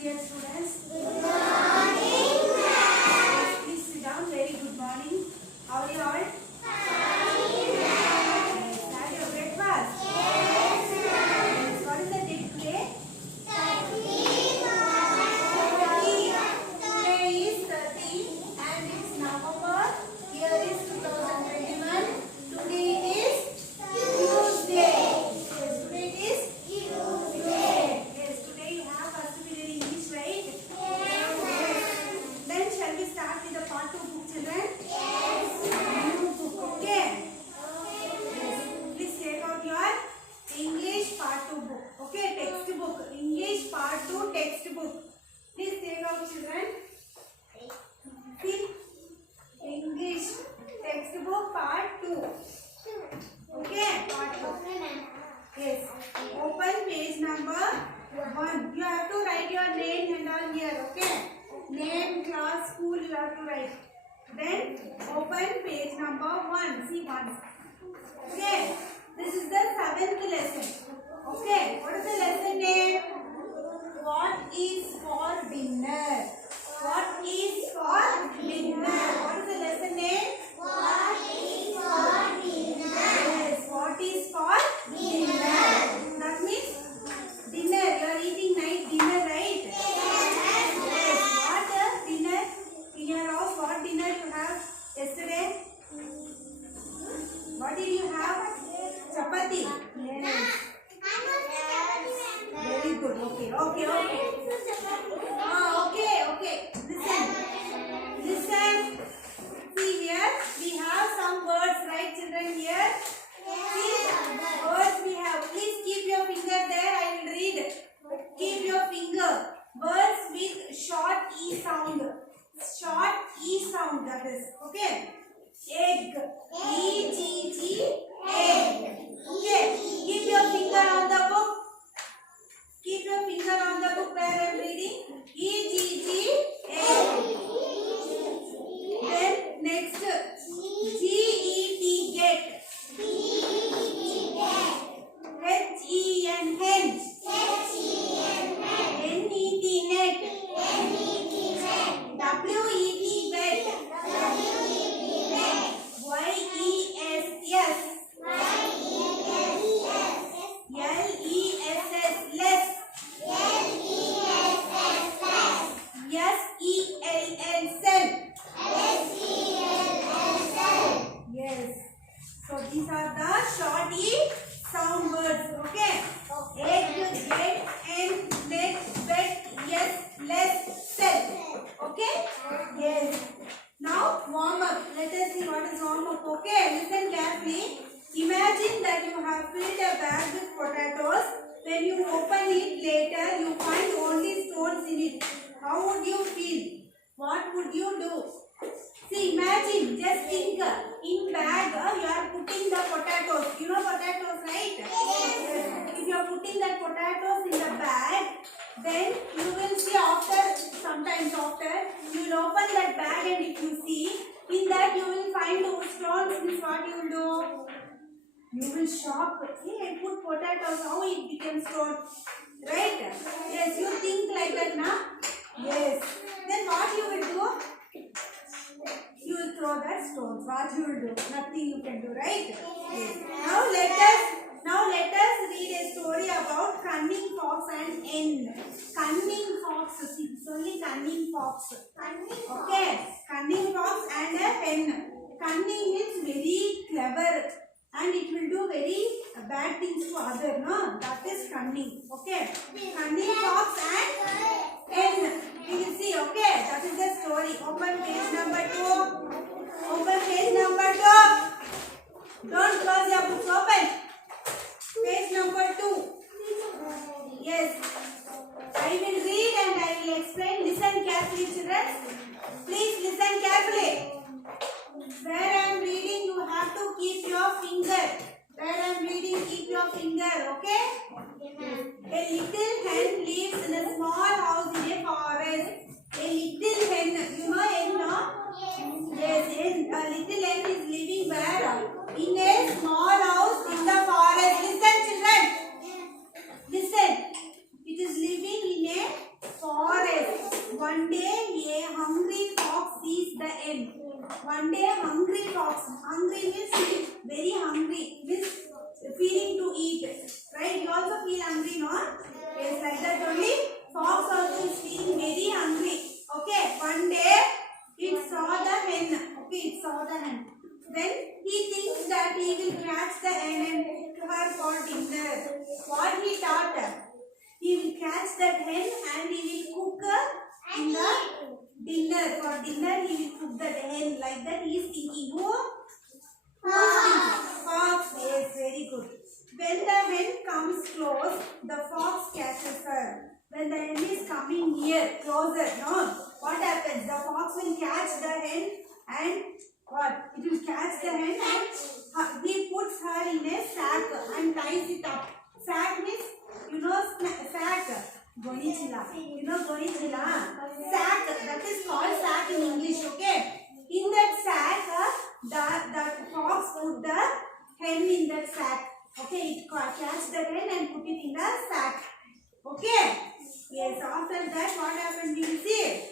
dear students. Good morning, ma'am. Please sit down. Very good morning. How are you all? Fine, ma'am. Yes. Had your breakfast? Yes, ma'am. Yes. What is the date today? 13 Today is 13 and it's November. Year is 2021. Today is Tuesday. Yes. Today is Tuesday. Yes. Today you have first period English, right? Then shall we start with the part 2 book, children? New book, okay? Yes. Please take out your English part 2 book, okay? Textbook. English part 2 textbook. Please take out, children. See? English textbook part 2. Okay? Part 2. Yes. Open page number 1. You have to write your name and all here, okay? Name, class, school you have to write. Then open page number 1. See 1. Okay. This is the 7th lesson. Okay. What is the lesson name? What is for dinner? What is for dinner? What is the lesson name? Yes. What is for dinner? That means dinner. You are eating night dinner, right? Yes. What dinner? In your house, what dinner you have yesterday? What did you have? Chapati. Yes. Very good. Okay. Okay. Listen. See here. We have some words, right, children? Here. See, words we have. Please keep your finger there. I will read. Keep your finger. Words with short e sound. Short e sound. That is okay. Egg. E-G-G. Egg. Okay. Keep your finger on the book. Keep your finger on the book where I am reading. E-G-G. Egg. Then next. G-E-T. Get. H-E-N. Hen. N-E-T. Net. W-E-T. Wet. Y-E-S. Yes. L-E-S-S. Less. S-E-L-L. Cell. Yes. So these are the short E sound words. Okay. Egg, get, and net, wet, yes, less, cell. Okay. Yes. Now warm up. Let us see what is warm up. Okay. Listen carefully. Imagine that you have filled a bag with potatoes. When you open it later, you find only stones in it. How would you feel? What would you do? See, imagine, just think, in bag, you are putting the potatoes. You know potatoes, right? Yes. If you are putting the potatoes in the bag, then you will see sometimes after, you will open that bag and if you see, in that you will find those stones. Means what you will do? You will shock. Hey, I put potatoes, how it became stone? Right? Yes, you think like that, na? Yes. Then what you will do? You will throw that stones. What you will do? Nothing you can do, right? Yes. Now let us read a story about cunning fox and hen. Cunning fox. See, it's only cunning fox. Okay. Cunning fox and a hen. Cunning means very clever. And it will do very bad things to others, no? That is cunning. Okay. Cunning fox and hen. We will see, okay? That is the story. Open page number 2. Open page number 2. Don't close your books. Open. Page number 2. Yes. I will read and I will explain. Listen carefully, children. Please listen carefully. Where I am reading, you have to keep your finger. Where I am reading, keep your finger, okay? A little hen lives in a small house in a forest. A little hen, you know hen, no? Yes, hen. A little hen is living where? In a small house in the forest. Listen, children. Listen. It is living in a forest. very hungry, means feeling to eat, right? You also feel hungry, no? Yes, like that only. Fox also is feeling very hungry. Okay, one day it saw the hen. Okay, it saw the hen. Then he thinks that he will catch the hen and cook her for dinner. What he thought? He will catch that hen and he will cook her in the dinner. For dinner, he will cook that hen. Like that, he is thinking. Who? Fox. Yes, very good. When the hen comes close, the fox catches her. When the hen is coming near, closer, no? What happens? The fox will catch the hen and what? It will catch the hen and he puts her in a sack and ties it up. Sack means, you know, sack. Gonichila. You know Gonichila? Sack. That is called sack in English, okay? In that sack, the fox put the hen in that sack. Okay, it catch the hen and put it in the sack. Okay? Yes, after that, what happened? We will see.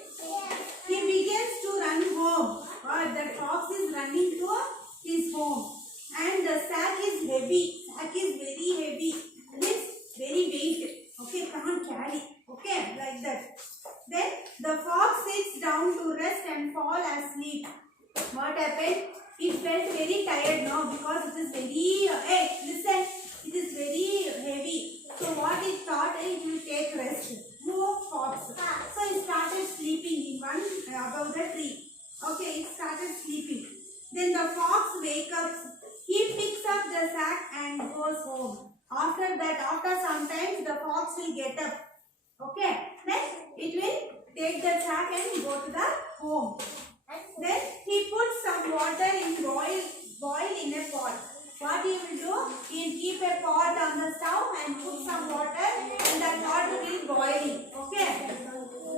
He begins to run home. That fox is running to his home. And the sack is heavy. Sack is very heavy. And it's very weight. Okay, can't carry. Okay, like that. Then the fox sits down to rest and fall asleep. What happened? It felt very tired now because it is very, hey, listen, it is very heavy. So what it thought, it will take rest. No fox. So it started sleeping in one above the tree. Okay, it started sleeping. Then the fox wakes up. He picks up the sack and goes home. After that, after some time, the fox will get up. Okay, then it will take the sack and go to the home. Then he puts some water in boil in a pot. What he will do? He will keep a pot on the stove and put some water and that water will boiling. Okay.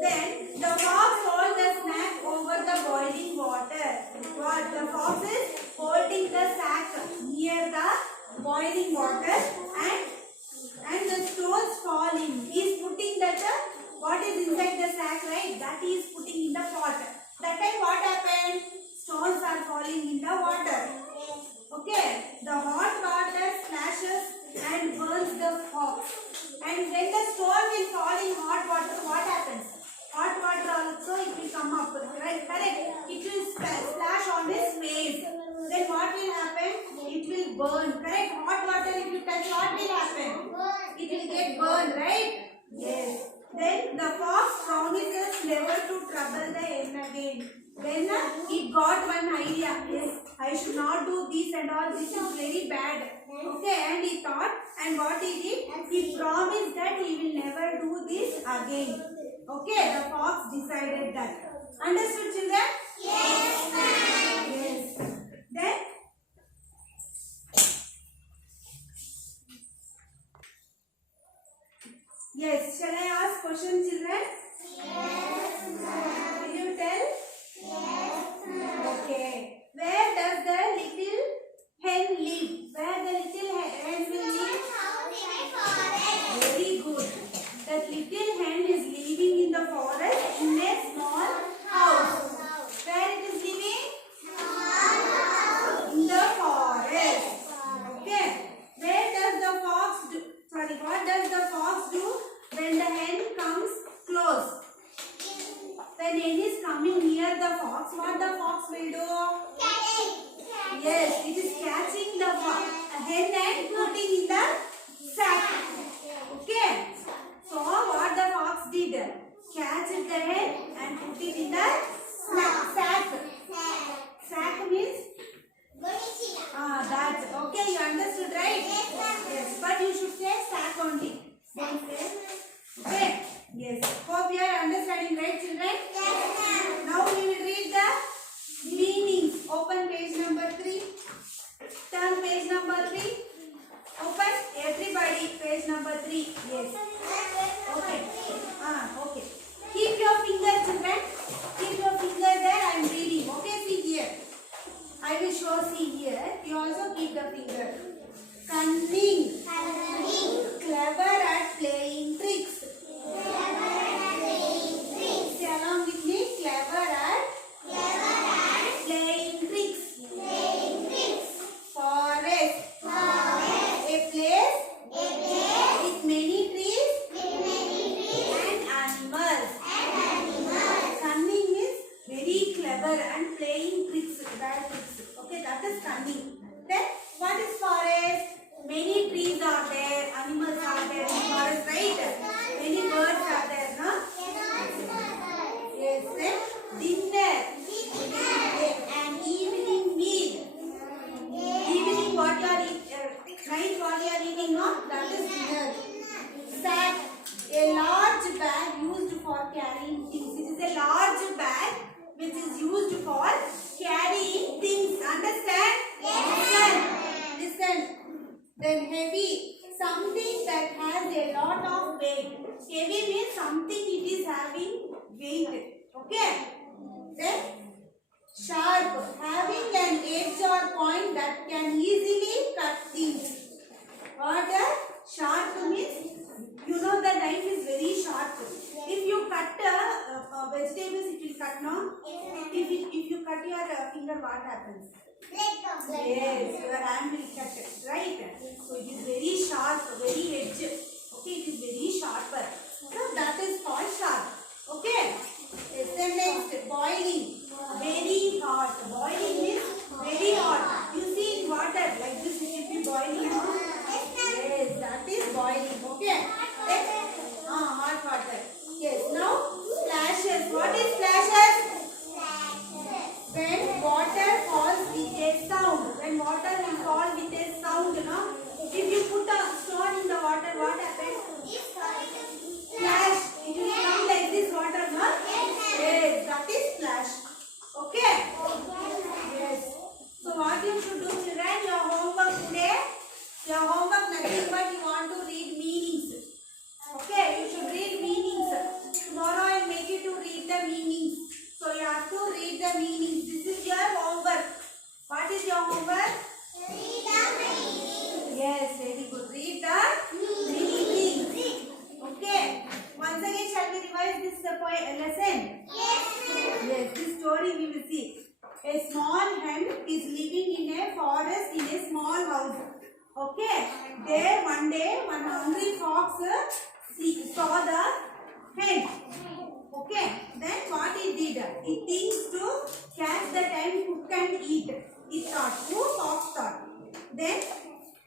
Then the fox holds the snack over the boiling water. What? The fox is holding the sack near the boiling water and the stones fall in. He is putting that what is inside the sack, right? That he is putting in the pot. That time what happened? Stones are falling in the water. Okay. The hot water splashes and burns the fox. And when the stone will fall in hot water, what happens? Hot water also it will come up, right? Correct? It will splash on his face. Then what will happen? It will burn. Correct? Hot water if you touch, what will happen? It will get burned, right? Yes. Then the fox promises never to trouble the hen again. Then he got one idea. Yes, I should not do this and all. This is very bad. Okay, and he thought, and what he did? He promised that he will never do this again. Okay, the fox decided that. Understood, children? Yes, ma'am. Yes. Then yes, shall I ask questions, children? Yes, ma'am. Will you tell? Yes, ma'am. Okay. Where does the little hen live? Where the little hen will live? Very good. That little hen is living in the forest in a small house. Where it is living? In the forest. Okay. Where does the fox do? Sorry, what does the fox do when the hen comes close? When hen is coming near the fox, what the fox will do? Yes, it is catching the hen and putting in the sack. Okay. So what the fox did? Catch the hen and put it in the sack. Sack means that. Okay, you understood, right? Yes, but you should say sack only. Don't say. Okay. Yes. Hope you are understanding, right, children? Now we will read the meanings. Open page number 3. Turn page number 3. Open everybody page number 3. Yes. Okay. Okay. Keep your finger, children. Keep your finger there. I am reading. Okay, see here. I will show, see here. You also keep the finger. Cunning. Clever at playing tricks. Say along with me. Clever at playing tricks. Forest. trees are there, animals are there in forest, right? Many birds are there, no? Yes, dinner and evening meal. Evening what you are eating, night what you are eating, no? That is dinner. Sack, a large bag used for carrying things. It is a large bag which is used for carrying things. Understand? Yes. Listen. Then heavy, something that has a lot of weight. Heavy means something it is having weight. Okay. Then sharp, having an edge or point that can easily cut things. What sharp means? You know the knife is very sharp. If you cut vegetables, it will cut, no? If you cut your finger, what happens? Yes, your hand will cut, right? So it is very sharp, very edge. Okay, it is very sharper. So that is called sharp. Okay. Yes, then next, boiling. Very hot. Boiling means very hot. You see in water like this, it should be boiling. Yes, that is boiling. Okay. Hot water. Yes. Now splashes. What is splashes? When water falls with a sound. When water will fall with a sound, no? If you put a stone in the water, what happens? Splash. It will come like this water, no? Yes, that is splash. Okay? Yes. So what you should do, children, your homework today, your homework nothing but you want to read meanings. Okay, you should read meanings. Tomorrow I will make you to read the meanings. So you have to read the meanings. This is your homework. What is your homework? Read the meaning. Yes, very good. Read the meanings. Okay. Once again, shall we revise this lesson? Yes, this story we will see. A small hen is living in a forest in a small house. Okay. There one day, one hungry fox saw the hen. Okay. Then what it did? It thinks to catch the hen, cook and eat. It thought. Who fox thought? Then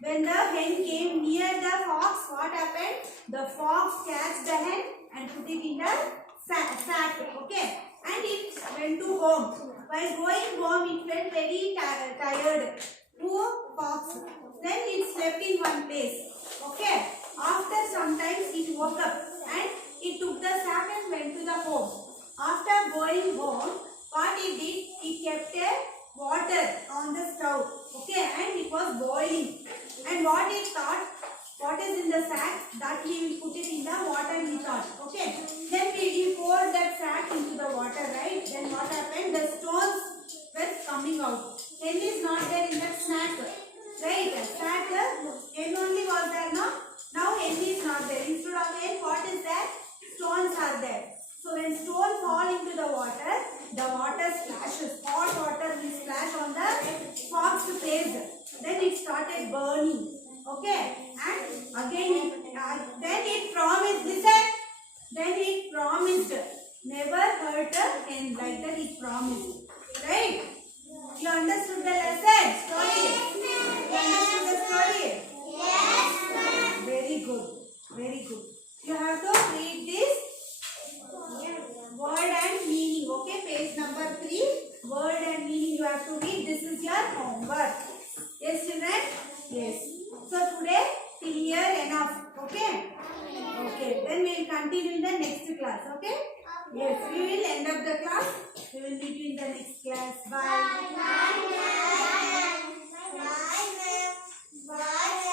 when the hen came near the fox, what happened? The fox catched the hen and put it in the sack. Okay. And it went to home. While going home, it felt very tired. Poor fox. Then it slept in one place. Okay. After some time, it woke up and it took the sack and went to the home. After going home, what it did? It kept a water on the stove. Okay. And it was boiling. And what it thought? What is in the sack? That he will put it in the water, he thought. Okay. Then he poured that sack into the water, right? Then what happened? The stones were coming out. Hen is not there in that sack. Right? Sack, hen only was there, no? Now hen is not there. Instead of hen, what is that? Stones are there. So when stones fall into the water splashes. Hot water will splash on the fox face. Then it started burning. Okay. And again, then it promised, listen. Then it promised never hurt a hen. Like that it promised. Right? You understood the lesson? Story? You understood the story? Yes. Very good. Very good. You have to read this word and meaning. Okay, page number 3. Word and meaning you have to read. This is your homework. Yes, children? Yes. So today till here enough. Okay? Okay. Then we will continue in the next class. Okay? Yes. We will end up the class. We will meet you in the next class. Bye. Bye. Bye. Bye. Bye. Bye.